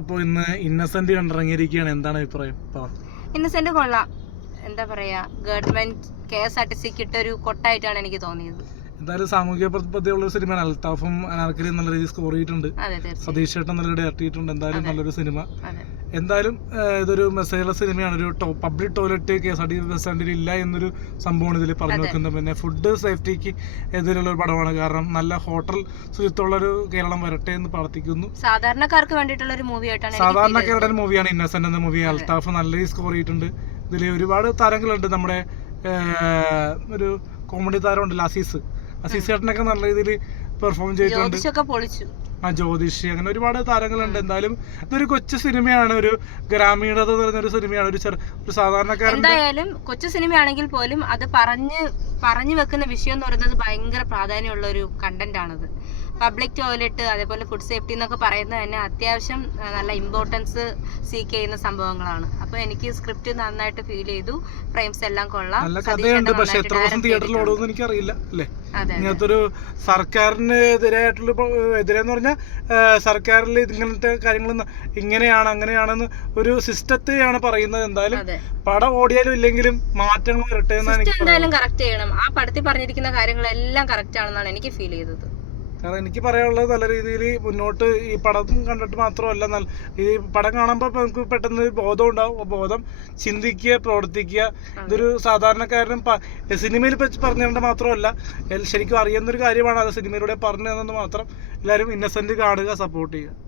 അപ്പോൾ ഇന്ന് ഇന്നസെന്റ് കണ്ടിറങ്ങിയിരിക്കുകയാണ്. എന്താണ് അഭിപ്രായം? ഇന്നസെന്റ് കൊള്ളാം. എന്താ പറയാ government K S R T സിക്ക് ഇട്ടൊരു കൊട്ടായിട്ടാണ് എനിക്ക് തോന്നിയത്. എന്തായാലും സാമൂഹിക പ്രതിബദ്ധതയുള്ള ഒരു സിനിമയാണ്. അൽത്താഫും അനാർക്കലിയും നല്ല രീതിയിൽ സ്കോർ ചെയ്തിട്ടുണ്ട്. സതീഷ് ചേട്ടൻ നല്ല ഡയറക്ട് ചെയ്തിട്ടുണ്ട്. എന്തായാലും നല്ലൊരു സിനിമ. എന്തായാലും ഇതൊരു മെസ്സേജുള്ള സിനിമയാണ്. ഒരു public toilet K S R T C bus സ്റ്റാൻഡിൽ ഇല്ല എന്നൊരു സംഭവമാണ് ഇതിൽ പറഞ്ഞു. വെക്കുന്നത്. പിന്നെ ഫുഡ് സേഫ്റ്റിക്ക് എതിരുള്ള ഒരു പടമാണ്. കാരണം നല്ല ഹോട്ടൽ ശുചിത്വമുള്ള ഒരു കേരളം വരട്ടെ എന്ന് പ്രാർത്ഥിക്കുന്നു. സാധാരണക്കാർക്ക് വേണ്ടിയിട്ടുള്ള ഒരു മൂവി ആയിട്ടാണ് സാധാരണക്കാരുടെ. മൂവിയാണ് ഇന്നസെന്റ് എന്ന മൂവി. അൽത്താഫ് നല്ല രീതി സ്കോർ ചെയ്തിട്ടുണ്ട്. ഇതിൽ ഒരുപാട് താരങ്ങളുണ്ട്. നമ്മുടെ ഒരു കോമഡി താരമുണ്ടല്ലോ അസീസ്. അസീസ് ചേട്ടനൊക്കെ നല്ല രീതിയിൽ പെർഫോം ചെയ്തിട്ടുണ്ട്. ആ ജ്യോതിഷി അങ്ങനെ ഒരുപാട് താരങ്ങളുണ്ട്. എന്തായാലും ഇതൊരു കൊച്ചു സിനിമയാണ്. ഒരു ഗ്രാമീണത പറഞ്ഞൊരു സിനിമയാണ്. ഒരു ഒരു സാധാരണക്കാരൻ എന്തായാലും കൊച്ചു സിനിമയാണെങ്കിൽ പോലും അത് പറഞ്ഞ് പറഞ്ഞു വെക്കുന്ന വിഷയം എന്ന് പറയുന്നത് ഭയങ്കര പ്രാധാന്യമുള്ള ഒരു കണ്ടന്റ് ആണത്. പബ്ലിക് ടോയ്ലറ്റ് അതേപോലെ ഫുഡ് സേഫ്റ്റി എന്നൊക്കെ പറയുന്നത് തന്നെ അത്യാവശ്യം നല്ല ഇമ്പോർട്ടൻസ് സീക്ക് ചെയ്യുന്ന സംഭവങ്ങളാണ്. അപ്പൊ എനിക്ക് സ്ക്രിപ്റ്റ് നന്നായിട്ട് ഫീൽ ചെയ്തു. ഫ്രെയിംസ് എല്ലാം കൊള്ളാം. പക്ഷെ എത്ര ദിവസം തിയേറ്ററിൽ. ഓടുമെന്ന് എനിക്കറിയില്ല അല്ലേ? ഇങ്ങനത്തെ ഒരു സർക്കാരിന് എതിരായിട്ടുള്ള എതിരെന്ന് പറഞ്ഞാൽ സർക്കാരിൽ ഇങ്ങനത്തെ കാര്യങ്ങൾ ഇങ്ങനെയാണ് അങ്ങനെയാണെന്ന് ഒരു സിസ്റ്റത്തെയാണ് പറയുന്നത്. എന്തായാലും പടം ഓടിയാലും ഇല്ലെങ്കിലും മാറ്റങ്ങൾ വരട്ടെ എന്നാണ് എനിക്ക് എന്തായാലും കറക്റ്റ് ചെയ്യണം. ആ പടത്തിൽ പറഞ്ഞിരിക്കുന്ന കാര്യങ്ങളെല്ലാം കറക്റ്റ് ആണെന്നാണ് എനിക്ക് ഫീൽ ചെയ്തത്. കാരണം എനിക്ക് പറയാനുള്ളത് നല്ല രീതിയിൽ മുന്നോട്ട് ഈ പടം കണ്ടിട്ട് മാത്രമല്ല നല്ല ഈ പടം കാണുമ്പോൾ നമുക്ക് പെട്ടെന്ന് ബോധം ഉണ്ടാവും. ആ ബോധം ചിന്തിക്കുക പ്രവർത്തിക്കുക. ഇതൊരു സാധാരണക്കാരനും സിനിമയിൽ വെച്ച് പറഞ്ഞുകൊണ്ട് മാത്രമല്ല ശരിക്കും അറിയുന്ന ഒരു കാര്യമാണ് അത് സിനിമയിലൂടെ പറഞ്ഞു തന്നത് മാത്രം എല്ലാവരും ഇന്നസെന്റ് കാണുക സപ്പോർട്ട് ചെയ്യുക.